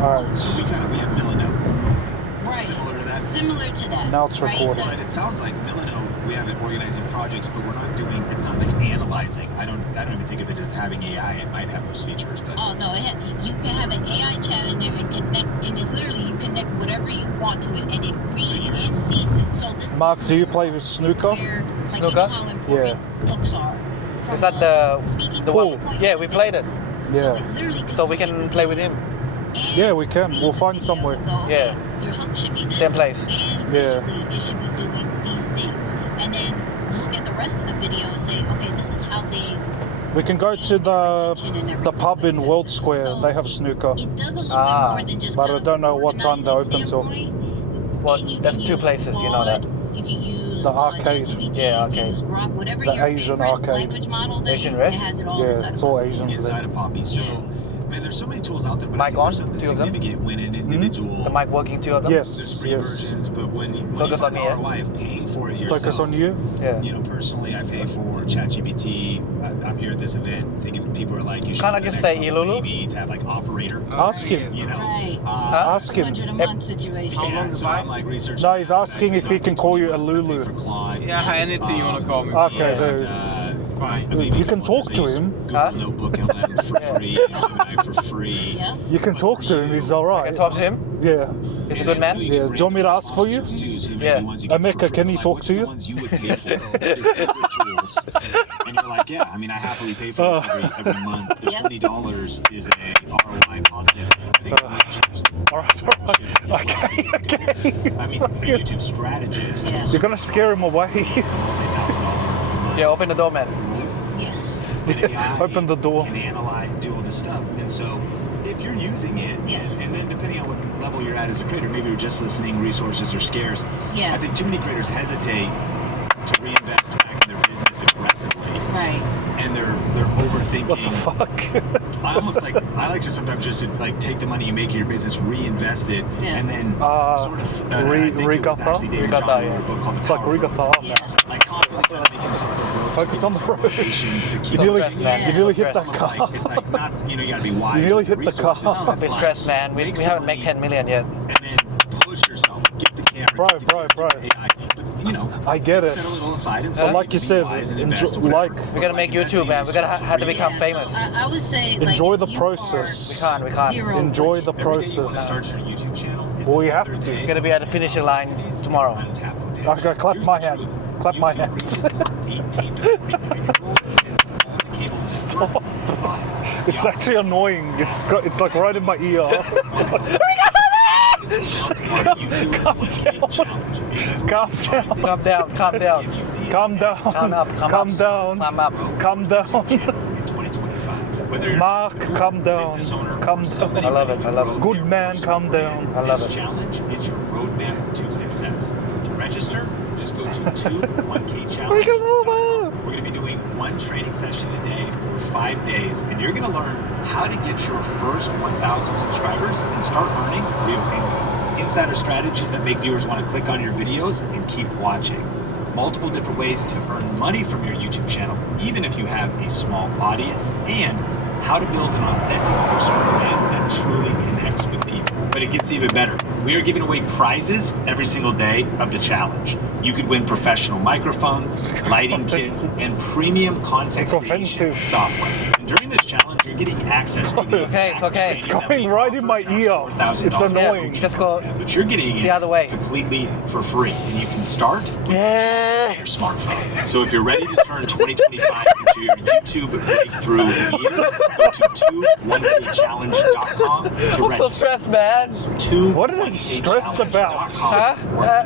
All right. So we have Milano. Right. Similar to that. Now it's recording. But it sounds like Milano, we have it organizing projects, but we're not doing. It's not like analyzing. I don't even think of it as having AI. It might have those features, but. Oh no! You can have an AI chat in there and connect, and it's literally you connect whatever you want to it, and it reads and sees it. So this. Mark, do you play with snooker? Where, like, Snooker? You know how important books are. Is that the Pool? one? Yeah, we played it. So, Yeah. it literally So we can play with him. and Yeah, we can. We'll read the find video somewhere. and go, okay, Yeah. Your hook should be this. Same place. And Yeah. visually, it should be doing these things. And then look at the rest of the video and say, okay, this is how they. We can go to the pub in World Square. They have snooker. It does a little bit more than just. But kind I of don't know what time they're open till. standpoint. Well, And you there's can two use places, you know that. Claude, You can use The arcade. ChatGPT, Yeah, you can arcade. use Grok, whatever The your Asian favorite arcade. language model that Asian, you, right? it has it all Yeah, inside it's of all it. Asians Inside there. of Poppy. So, man, there's so many tools out there, but Mic I think on? there's something Two of them? significant when an individual. The mic working, two of them? There's Yes, free yes. versions, but when you Focus find on me, the ROI of paying for it yourself. Focus on you. Yeah. You know, personally, I pay for ChatGPT. I'm here at this event thinking people are like, you should Can't I go to just the say next level, Ilulu? maybe to have like operator. Ask him. You know, Right. Ask him. 200 a month situation. Yeah, so I'm like researching. No, he's asking if he can call you a I pay Lulu. for Claude. Yeah, anything you want to call me. Okay, And, dude. fine. You can talk to him. Huh? Google Notebook LM for free, Gemini for free. Yeah. You can talk to him. He's all I right. can talk to him. Yeah. He's a good man. Yeah, do you want me to ask for you? Yeah. Emeka, can he talk to you? Ones you would pay for, tools. And you're like, yeah, I mean, I happily pay for this every month. The Yep. $20 is a ROI positive. I think it's All right. Okay. I mean, a YouTube strategist. Yeah. You're gonna scare him away. $10,000 Yeah, open the door, man. Yes. Open the door. Can analyze, do all this stuff, and so if you're using it, Yes. and then depending on what level you're at as a creator, maybe you're just listening, resources are scarce. Yeah. I think too many creators hesitate to reinvest back in their business aggressively, Right. and they're overthinking. What the fuck? I like to sometimes just like take the money you make in your business, reinvest it, Yeah. and then sort of I think it was Regatha? actually David Regatha, John wrote yeah. a book called The It's like Power of Road. Regatha. Yeah. Like constantly trying to make himself the road. Focus on the road. To You keep nearly, stressed, man. you nearly hit So the almost car. like, it's like not, you gotta be wise. You nearly with hit the resources, car. but it's Be like, stressed, man. We make some haven't made money 10 million yet. And then push yourself. Get the camera. Bro, get the bro, bro. AI. But, I get it. set a little aside and But say, like you be said, wise and enjoy, invest or whatever. like We gotta make YouTube, man. We gotta have to become Yeah, famous. So I would say Enjoy like, the if you process. are We can't. zero enjoy the budget. Every day you wanna process. start your YouTube channel, it's Well, you another have to. day. Gonna be at the finishing line tomorrow. Untapped hotel. Okay, clap Here's my the hand. truth. Clap my YouTube hand. reaches 18 different pre-wired rules and all the cable Stop. networks. It's actually annoying. It's like right in my ear. Calm down. Calm down, calm down. Calm down. Calm up, calm Calm up. down. Climb up. Calm down. Mark, calm down. Calm down. I love it, I love it. Good man, calm down. I love This it. challenge is your roadmap to success. To register, just go to 1K challenge. We're going to be doing one training session a day for 5 days, and you're going to learn how to get your first 1,000 subscribers and start earning real income. Insider strategies that make viewers want to click on your videos and keep watching. Multiple different ways to earn money from your YouTube channel, even if you have a small audience, and how to build an authentic personal brand that truly connects with people. But it gets even better. We are giving away prizes every single day of the challenge. You could win professional microphones, lighting kits, and premium content It's creation offensive. software. And during this challenge, you're getting access to the Okay, it's okay. It's going right in my ear. It's annoying. Just go. But you're getting it The other way. completely for free. And you can start with Yeah. your smartphone. So if you're ready to turn 2025 into your YouTube breakthrough year, go to 1kchallenge.com to I'm so register. stressed, man. What are you stressed about? Huh?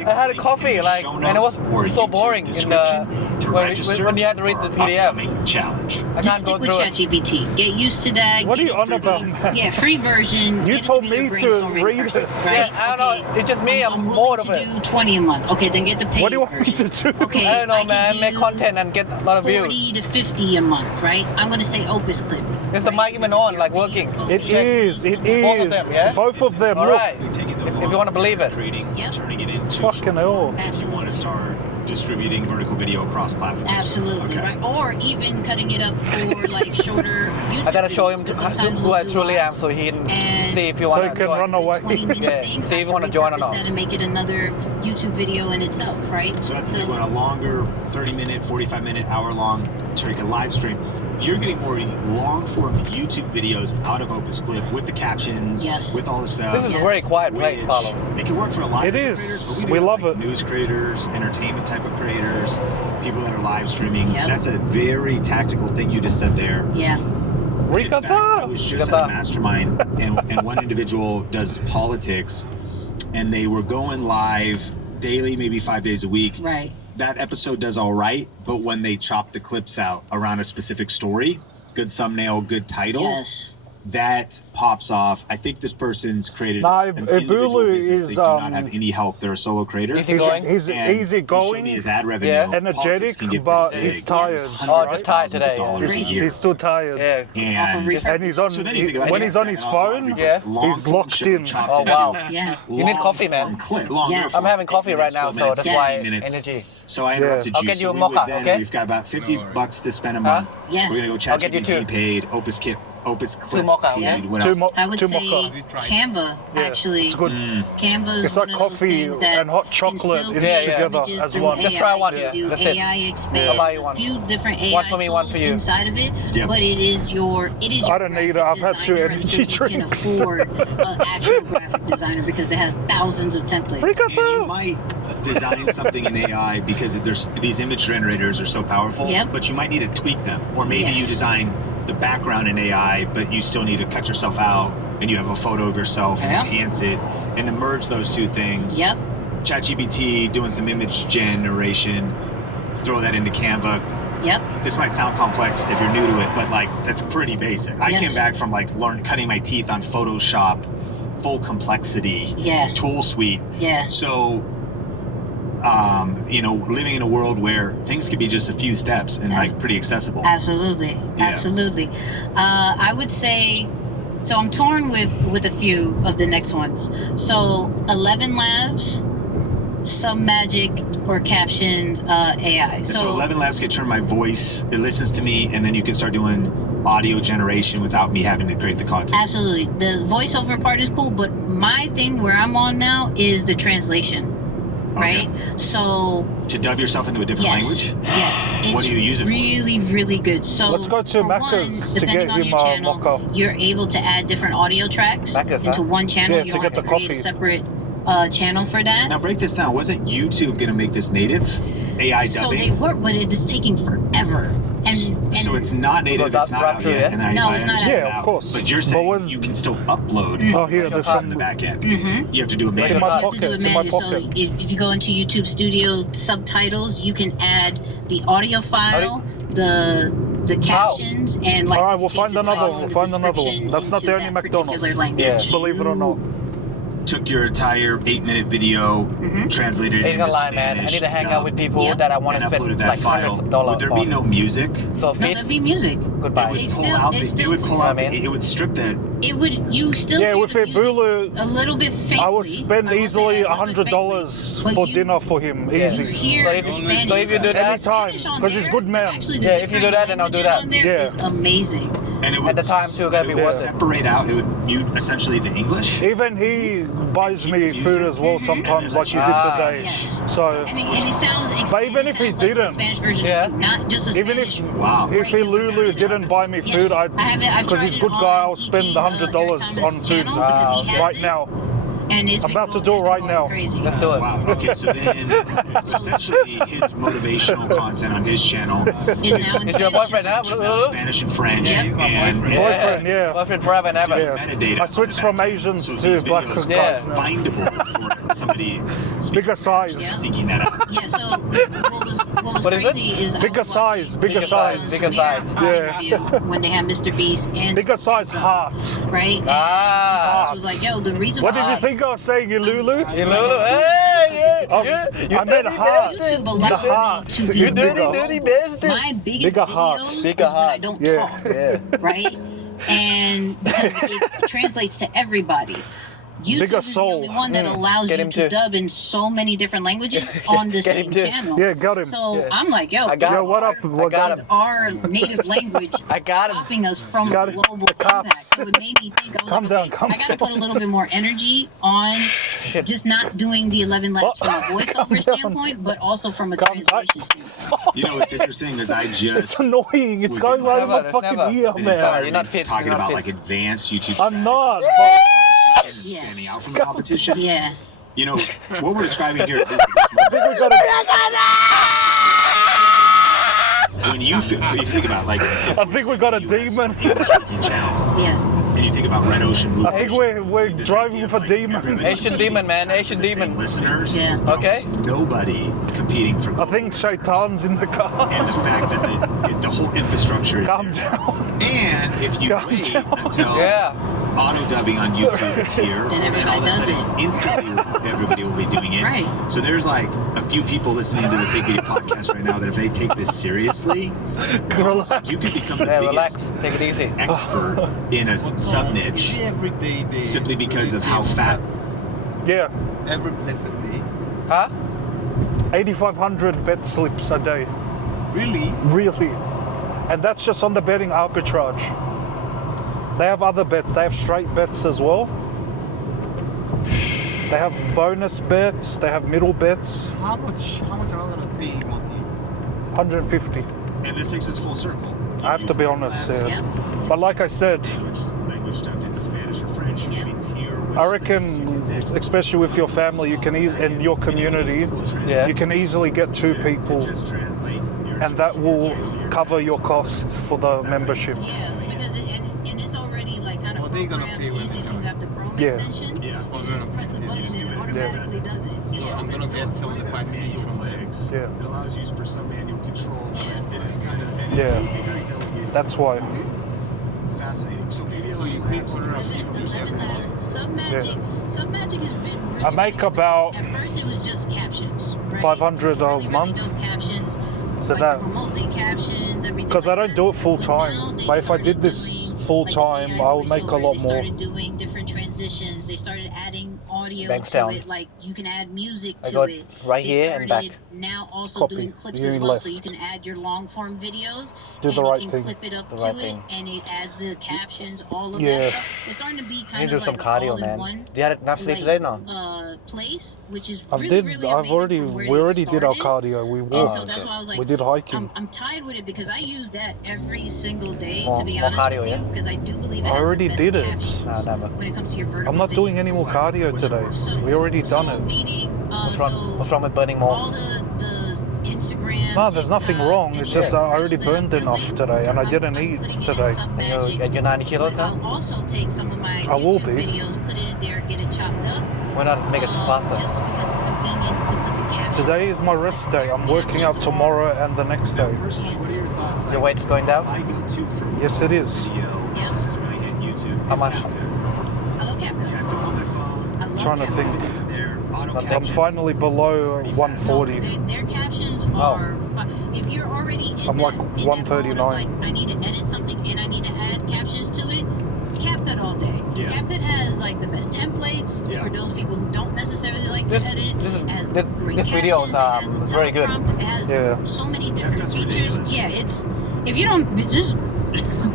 I had a coffee, like, and it was so boring in the when you had to read the PDF. Challenge. I Just can't go stick with through it. ChatGPT. Get used to that. What are get you on into about, the- man? Yeah, free version. You Get it told be your me to brainstorming read person, it. Right? Yeah, I don't know. It's just me. I'm willing bored of to it. do 20 a month. Okay, then get the paid What do you want me version. to do? Okay, I don't know, can man. Make do content and get a lot of 40 views. to 50 a month, right? I'm gonna say Opus Clip. Is the mic even on, like working? It is. It is. Both of them, yeah? Both of them. All Look. right. If you want to believe it. Creating, Yep. turning it into Fucking hell. If you want to start distributing vertical video across platforms. Absolutely, Okay. right? Or even cutting it up for like shorter YouTube I gotta show him videos, to, 'cause sometimes who we'll I do truly am lives so he can and see if you So want he to can join. run away. 20-minute Yeah, thing. see if you I wanna can join or repurpose not. that and make it another YouTube video in itself, right? So that's if you want a longer 30-minute, 45-minute, hour-long to make a live stream. You're getting more long-form YouTube videos out of Opus Clip with the captions, Yes. with all the stuff. This is a Yes. very quiet place, which Paulo. It can work for a lot It of is. creators, but We do love like it. News creators, entertainment type of creators, people that are live streaming. Yep. That's a very tactical thing you just said there. Yeah. In fact, I was just at a Rikata. mastermind, and one individual does politics, and they were going live daily, maybe 5 days a week. Right. That episode does all right, but when they chop the clips out around a specific story, good thumbnail, good title, Yes. that pops off. I think this person's created Nah, an individual Ebulu business. is, They do not have any help. They're a solo creator. Easy going? He's And he showed me easygoing, his ad revenue. Yeah. Politics energetic, can get but pretty he's big. tired. Hundreds Oh, of just tired thousands of today, yeah. dollars a He's- year. He's still tired. Yeah. And And he's on. so then you think about When it, he's on his phone, Yeah. he's locked in. Oh, wow. Yeah. You need coffee, man. Yes. I'm having coffee right now, so that's why minutes. energy. So I interrupted I'll you. get you so a we mocha, would then, okay? We've got about $50 to spend a month. Yeah. We're gonna go I'll get you ChatGPT two. paid, Opus Clip mocha, paid. yeah? What Two else? mo- I would Two say mocha. Canva, Yeah, actually. it's good. Canva is It's like one of those coffee things that and hot can chocolate still in create together images as through one. Just try one, You yeah. do That's it. AI expand, I'll buy you one. a few different AI One for me, one tools for you. inside of it, Yep. but it is your I don't need it. I've had two designer energy until you drinks. can afford an actual graphic designer because it has thousands of templates. And you might design something in AI because there's these image generators are so powerful, Yep. but you might need to tweak them. Or maybe you Yes. design the background in AI, but you still need to cut yourself out and you have a photo of yourself and Yeah. enhance it and to merge those two things. Yep. ChatGPT doing some image generation, throw that into Canva. Yep. This might sound complex if you're new to it, but like that's pretty basic. I Yes. came back from like cutting my teeth on Photoshop, full complexity, Yeah. tool suite. Yeah. So, living in a world where things could be just a few steps and like pretty accessible. Absolutely. Yeah. Absolutely. I would say, so I'm torn with a few of the next ones. So 11 Labs, Some Magic, or Captioned AI. So 11 Labs can turn my voice, it listens to me, and then you can start doing audio generation without me having to create the content. Absolutely. The voiceover part is cool, but my thing where I'm on now is the translation. Right? So To dub yourself into a different yes. language? Yes. It's What do you use it for? really, really good. So Let's go to for one, Macca's to depending get on him your a channel, mocha. you're able to add different audio tracks Macca's, into huh? one channel. Yeah, you to don't get have the to create a coffee. separate channel for that. Now break this down. Wasn't YouTube going to make this native? AI So dubbing? they work, but it is taking forever. And So it's not native, Well, it's not drop out through, yet. yeah? And I, No, I it's not understand out. Yeah, that. of course. But you're But saying was- you can still upload Oh, here, there's in some. the back end. Mhm. You have to do a It's manual. in my you have to pocket, do it it's in my manually. So pocket. if you go into YouTube Studio subtitles, you can add the audio file, the captions, and like. All right, you we'll change find the another title one. and We'll the find another one. description That's not into the only that McDonald's. particular language. Yeah. Believe it or not. Took your entire 8-minute video, translated it Ain't into gonna lie, man. I Spanish, need to hang out with dubbed, people Yep. that I want and to spend uploaded that like file. hundreds of dollars Would there be on. no music? So No, Fitz, that'd be music. goodbye. It would It's pull still- out. it's It still- would pull You know out. what I mean? It would strip the. It would. You still. Yeah, hear with the music Ebulu, a little bit faintly. I would spend I will say easily a little bit $100 faintly, for but dinner for him. Yeah. Easy. You hear So if- the so Spanish. if you do that- Anytime, Spanish on 'cause he's there, good man. actually the Yeah, if you do different that, then I'll do languages that. on there Yeah. is amazing. And it would At the time, too, it gotta be it would worth it. separate out. It would mute essentially the English. Even he buys me food as well sometimes, like you did Ah. today. Yes. So And it sounds. But even if he sounds like the didn't- Spanish version, Yeah. not just a even Spanish. if Wow. if Lulu didn't buy me Yes. food, I haven't- I've because tried he's a it good on guy, I'll spend PT's, $100 Eric on Thomas' food channel because he has right it, now. And it's I'm been about to going- do it it's been right going now. Crazy. Let's do it. Wow. Okay, so then essentially his motivational content on his channel Is now in Is your Spanish. boyfriend now? is now Spanish and French. Yeah. And Boyfriend, yeah. Boyfriend forever and ever. Yeah. metadata. I switched from Asians So to these black videos guys are now. findable for somebody Bigger size. seeking that out. Yeah. So what was What is it? crazy is I Bigger was size, watching bigger Bigger size, size. bigger size. Yeah. interview when they had Mr. Beast and Bigger size heart. right. And Ah. Mr. Beast was like, "Yo, the reason What why did you think I was saying, Lulu? You Lulu, hey, Oh, you I meant dirty heart. bastard. YouTube allowed The me heart to is be You bigger. dirty, dirty bastard. my biggest Bigger videos heart. is Bigger when I heart. don't Yeah. talk, Yeah. right? And because it translates to everybody. YouTube Bigger is the soul. only one that allows Get you him to too. dub in so many different languages on the Get him same too. channel. Yeah, got him. So Yeah. I'm like, yo, I got Yo, him. what up? What got is him. our native language I got him. stopping us from Got it. global The impact? cops. So it made me think, I was Calm like, down, okay, calm I gotta down. put a little bit more energy on Shit. just not doing the 11 laps from a Calm voiceover down. standpoint, but also from a Calm down. translation standpoint. You know what's interesting is I It's just annoying. It's Was going it right in my never, it's fucking never. ear, been man. You're not fit, talking you're not about fit. like advanced YouTube. I'm not. Standing out from the competition. Yeah. You know what we're describing here. I think we got When you think about like, I think we got a demon. English-speaking channels, Yeah. and you think about Red Ocean, Blue I think Ocean, we're this driving idea with of, a like, demon. everybody Asian demon, man. Asian the same demon. listeners. Yeah. but Okay. almost nobody competing for. I global think listeners. Shaitan's in the car. And the fact that the whole infrastructure is Calm there. down. And if you Calm wait down. until Yeah. auto dubbing on YouTube is here, Then and all of a everybody does sudden, instantly everybody will be doing it. Right. So there's like a few people listening to the Think Video podcast right now that if they take this seriously, it's almost like you could become the Yeah, biggest relax. Take it easy. expert in a sub niche simply because of how fat. Yeah, every blessed day. Huh? 8,500 bet slips a day. Really? Really. And that's just on the betting arbitrage. They have other bets. They have straight bets as well. They have bonus bets. They have middle bets. How much am I gonna pay monthly? 150. And this takes us full circle. I have to be honest. Yeah. Yeah. But like I said, Language stuffed into Spanish or French. You Yeah. maybe tier which I language you reckon, next. especially with your family, you can in your community, Yeah. you can easily get two people, Just translate your and that will cover your cost for the membership. Yes, because and it's already like kind of Oh, they gonna programmed pay when in they if you come. have the Chrome Yeah. extension. Yeah. You just press a button and it automatically does it. So I'm gonna get 75 manual from there. clicks. Yeah. It allows you for some manual control, but Yeah. it is kind of Yeah. very delicate. That's why. Fascinating. So maybe So you pay for And then 11 labs. Submagic has been really I make good. about At first it was just captions, right? 500 a Really month. dope captions. So like that- remotely captions, everything. Because I like don't that. do it full But time. now they But if I started did this doing, full like, time, AI I'll make a voiceover. lot They more. started doing different transitions. They started adding audio Banks to down. it. Like you can add music I to got it. right They here and started back. Now also Copy. doing clips You as well, so left. you can add your long form videos. Do and the right you can thing. clip it up The to right it, thing. and it adds the captions, all of Yeah. that stuff. It's starting to be You kind need to of do some like cardio, all in man. one. You had enough sleep today, no? Place, which is I've really, did. really I've amazing already. from where We they already did our started. cardio. We And walked. so that's why I was like, We did hiking. I'm tied with it because I use that every single day, More- to be more honest cardio, with yeah? you, because I do believe it I has already the best did it. captions No, never. when it comes to your vertical I'm not doing any videos. more cardio today. So, We already done so it. Meaning, What's so wrong? What's wrong with burning all more? the Instagram. No, there's nothing TikTok, wrong. and It's the just I already reels that I'm burned enough doing, today, and I didn't I'm eat putting it in today. Submagic, And you're 90 kilos but now? I'll also take some of my I will YouTube be. videos, put it in there, get it chopped up. Why not make it faster? Just because it's convenient to put the captions. Today is my rest day. I'm working out tomorrow and the next day. Personally, what are your thoughts? Your weight's going down? I go to for Yes, it is. video, which Yeah. is really hit YouTube. How is much? CapCut. I love CapCut. Yeah, I film on my phone. I love Trying to CapCut. think. There, auto I'm captions finally is below pretty fast. 140. Their captions Oh. are if you're already in I'm that, like in that mode of 139. like I need to edit something and I need to add captions to it, CapCut all day. Yeah. CapCut has like the best templates Yeah. for those people who don't necessarily like This- to edit. this- It has this- great this captions, video is, it has a very good. teleprompt, it has Yeah. so many different CapCut's features. ridiculous. Yeah, it's if you don't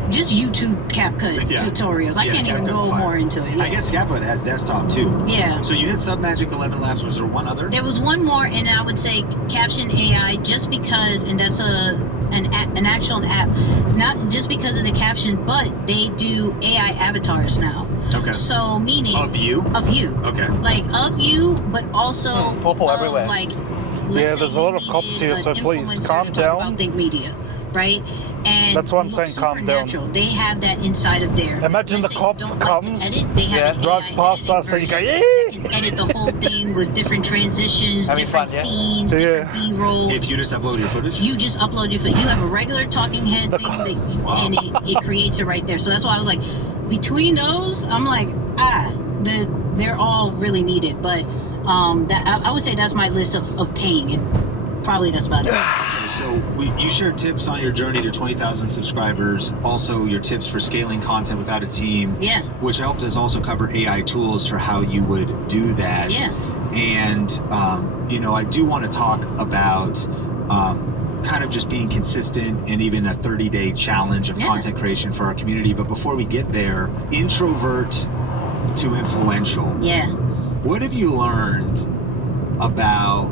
just YouTube CapCut Yeah. tutorials. I Yeah, can't even CapCut's go fire. more into it. I Yeah. guess CapCut has desktop too. Yeah. So you hit Submagic 11 Labs. Was there one other? There was one more, and I would say Caption AI, just because, and that's an actual app, not just because of the caption, but they do AI avatars now. Okay. So meaning Of you? of you, Okay. like of you, but also Purple of, everywhere. like, Yeah, let's there's say a you lot of cops needed here, an so please influencer calm to talk down. about Think Media, right? And That's why I'm look saying calm down. supernatural. They have that inside of there. Imagine Let's the say you cop don't comes, like to edit, they have yeah, an drives AI past editing us, and you go, version. "Yee!" You can edit the whole thing with different transitions, Having different fun, yeah? scenes, Yeah. different B-roll. If you just upload your footage? You just upload your You have a regular talking head The thing, co- that, and it creates it right there. So that's why I was like, between those, I'm like, they're all really needed. But that I would say that's my list of paying, and probably that's about it. So you shared tips on your journey to 20,000 subscribers, also your tips for scaling content without a team, Yeah. which helped us also cover AI tools for how you would do that. Yeah. And, I do want to talk about kind of just being consistent and even a 30-day challenge of content creation for our community. But before we get there, introvert to influential. Yeah. What have you learned about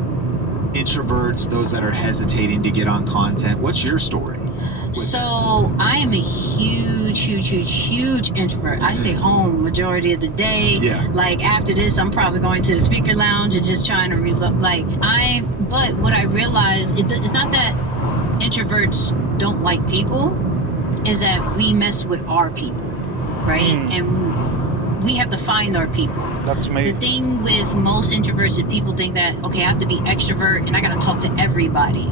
introverts, those that are hesitating to get on content? What's your story with So I am a huge introvert. I stay home majority of the day. Yeah. Like after this, I'm probably going to the speaker lounge and just trying to reload. But what I realized, it's not that introverts don't like people, is that we mess with our people, right? And we have to find our people. That's me. The thing with most introverts is people think that, okay, I have to be extrovert and I got to talk to everybody.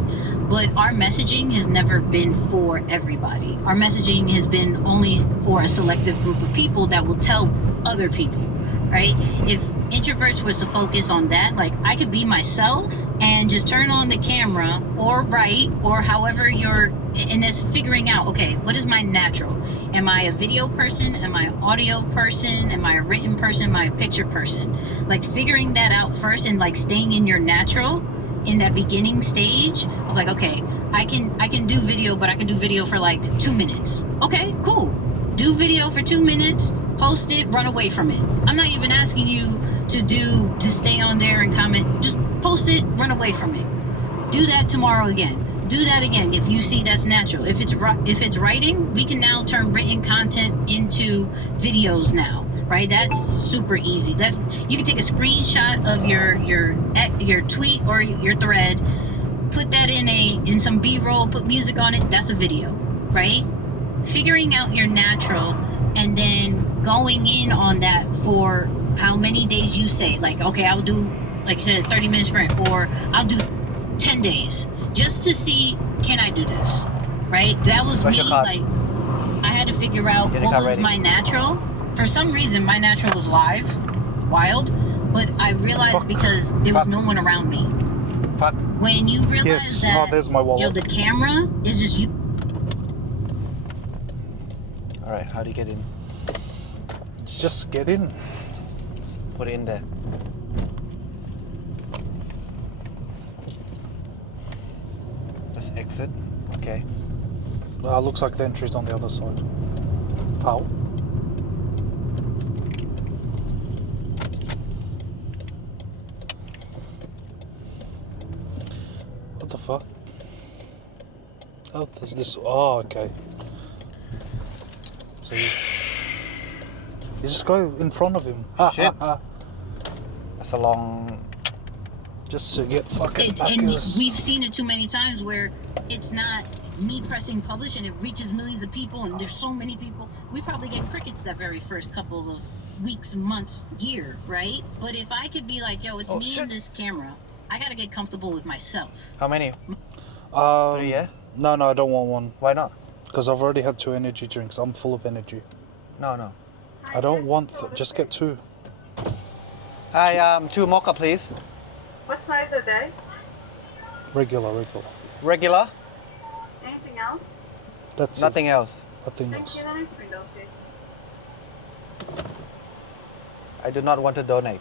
But our messaging has never been for everybody. Our messaging has been only for a selective group of people that will tell other people, right? If introverts was to focus on that, like I could be myself and just turn on the camera or write or however and it's figuring out, okay, what is my natural? Am I a video person? Am I an audio person? Am I a written person? Am I a picture person? Like figuring that out first and like staying in your natural in that beginning stage of like, okay, I can do video, but I can do video for like 2 minutes. Okay, cool. Do video for 2 minutes, post it, run away from it. I'm not even asking you to stay on there and comment. Just post it, run away from it. Do that tomorrow again. Do that again if you see that's natural. If it's writing, we can now turn written content into videos now, right? That's super easy. You can take a screenshot of your tweet or your thread, put that in some B-roll, put music on it. That's a video, right? Figuring out your natural and then going in on that for how many days you say. Like, okay, I'll do, like you said, a 30-minute sprint, or I'll do 10 days just to see, can I do this, right? That was me. Like, I had to figure out what was my natural. For some reason, my natural was wild, but I realized because there was no one around me. When you realize that, there's my wallet. the camera is just you. All right, how do you get in? Just get in. Put it in there. Let's exit. Okay. Looks like the entry's on the other side. How? What the fuck? Oh, there's this. Oh, okay. So you just go in front of him. Shit. That's a long. Just to get fucking And backers. we've seen it too many times where it's not me pressing publish and it reaches millions of people and there's so many people. We probably get crickets that very first couple of weeks, months, year, right? But if I could be like, yo, it's me and this camera, I gotta get comfortable with myself. How many? 3, yeah? No, I don't want one. Why not? Because I've already had 2 energy drinks. I'm full of energy. No. I don't want. Just get 2. Hi, 2 mocha, please. What size are they? Regular. Regular? Anything else? That's Nothing else. Nothing Thank else. you. Let me bring okay. I do not want to donate.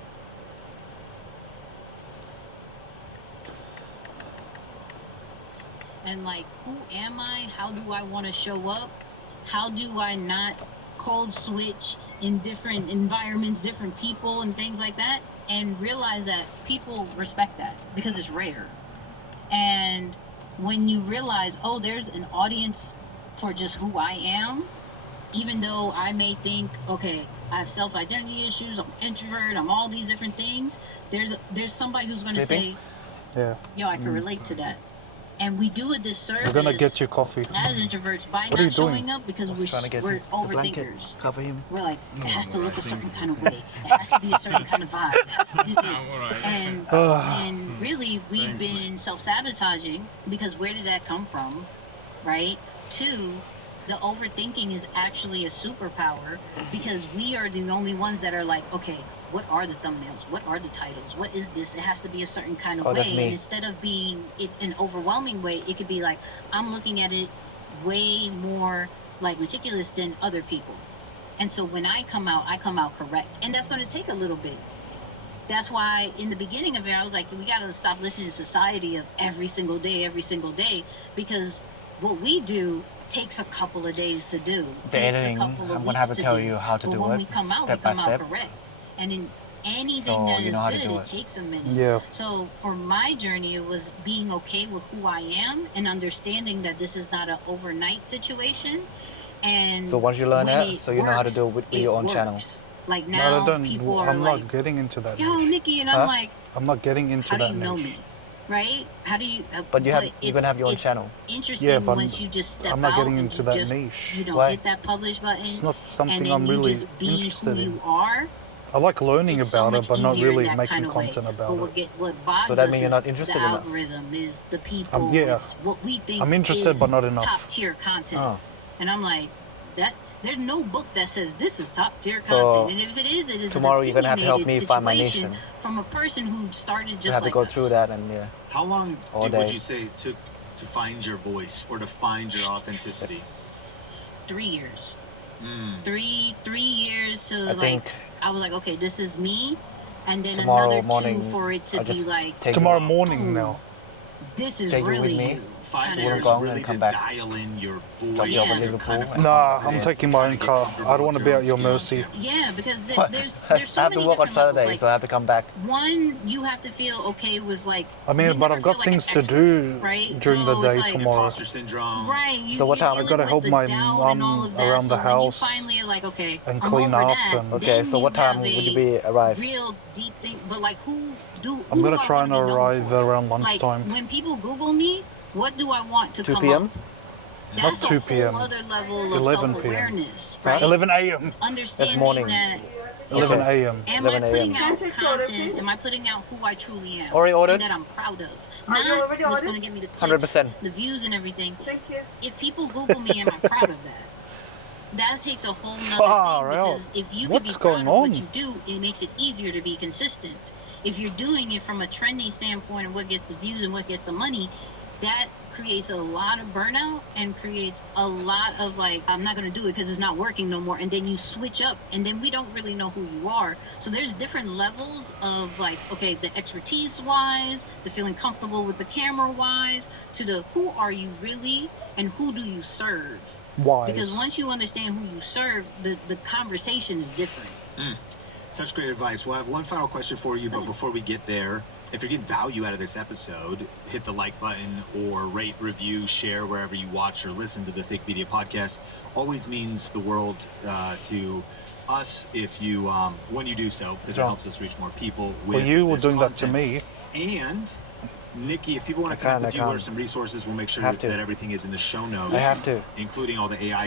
And like, who am I? How do I want to show up? How do I not cold switch in different environments, different people and things like that? And realize that people respect that because it's rare. And when you realize, oh, there's an audience for just who I am, even though I may think, okay, I have self-identity issues, I'm introvert, I'm all these different things, there's somebody who's going to say, Yeah. yo, I can relate to that. And we do a disservice We're gonna get you coffee. as introverts by What are you not doing? showing up because we're overthinkers. Cover him. We're like, it has to look a certain kind of way. It has to be a certain kind of vibe. It has to do this. And really, we've been self-sabotaging because where did that come from, right? 2, the overthinking is actually a superpower because we are the only ones that are like, okay, what are the thumbnails? What are the titles? What is this? It has to be a certain kind of Oh, way. that's me. And instead of being it an overwhelming way, it could be like, I'm looking at it way more like meticulous than other people. And so when I come out correct. And that's going to take a little bit. That's why in the beginning of it, I was like, we got to stop listening to society of every single day, because what we do takes a couple of days to do. The Takes editing, a couple of I'm gonna weeks have to tell do. you how to But do when it, we come out, step we by come out step. correct. And in anything So that you is know how to good, do it it. takes a minute. Yeah. So for my journey, it was being okay with who I am and understanding that this is not an overnight situation. And So once you learn when that, so you know how to works, do it with it your own channel. works. Like No, now, I don't. people are I'm like, not getting into that "Yo, niche. Nikki," and I'm Huh? like, I'm not getting into "How do that you know niche. me?" Right? How do you? But you're it's- gonna have your own it's channel. Interesting Yeah, but once you just step I'm not out getting and into you that just, niche. you know, Why? hit that publish button. It's not something and then I'm you really just be interested who in. you are. I like learning It's so about much it, but not easier in really that making kind of way. content But about it. what bogs So that us means you're is not interested the enough. algorithm, is the people, yeah. it's what we think I'm interested, is but not enough. top tier content. Oh. And I'm like, that there's no book that says this is top tier So, content. And if it is tomorrow an you're gonna have to help opinionated me find my niche situation then. from a person who started You just have like to go us. through that and yeah. How long All would day. you say it took to find your voice or to find your authenticity? 3 years. Mm. 3 years to I like think I was like, okay, this is me. And then tomorrow another morning 2 for it to I be just like, take Tomorrow you, morning boom. now. this is Take you with really me. you. 5 Kinda- years Wollongong really and come to back. dial in your Drop you off Yeah. at your Liverpool. kind of and- Nah, I'm confidence, taking to my kinda own get car. comfortable I don't want to with be your at your own skin. mercy. Yeah. Yeah, because What? there's I so have to many work on different levels. Saturday, Like, so I have to come back. one, you have to feel okay with like. I mean, you but never I've got feel like an things to expert, do right? during the So it's day like- tomorrow. Imposter syndrome. Right. You, So what you're time? dealing I gotta with help the my doubt mum and all of that. around so the when house you finally are like, okay, and I'm clean over up that, and- Okay, then so what have time would you a be arrive? real deep thing, but like who I'm gonna do I try and wanna be known arrive for? around Like lunchtime. when people Google me, what do I want to 2 come p.m. up? That's 2 a p.m. whole other level of 11 p.m. self-awareness, Huh? right? 11 a.m. Understanding morning. that 11 Okay. a.m. am I 11 putting a.m. out content? Am I putting out who I truly am? Already ordered? And that I'm proud of. Are you Not already what's ordered? going to get me the clicks, 100%. the views and everything. Thank you. If people Google me, am I proud of that? That takes a whole nother Far thing, out. because if you can What's be proud going of what on? you do, it makes it easier to be consistent. If you're doing it from a trendy standpoint and what gets the views and what gets the money, that creates a lot of burnout and creates a lot of like, I'm not going to do it because it's not working no more. And then you switch up and then we don't really know who you are. So there's different levels of like, okay, the expertise wise, the feeling comfortable with the camera wise, to the who are you really and who do you serve? Because Wise. once you understand who you serve, the conversation is different. Such great advice. Well, I have one final question for you, but before we get there, if you're getting value out of this episode, hit the like button or rate, review, share wherever you watch or listen to the Think Media podcast. Always means the world to us if you when you do so, because it Yeah. helps us reach more people with Well, you were this doing that to content. me. And Nikki, if people want I to connect can't, with I you, what are can't. some resources? We'll make sure Have to. that everything is in the show notes, I have to. including all the AI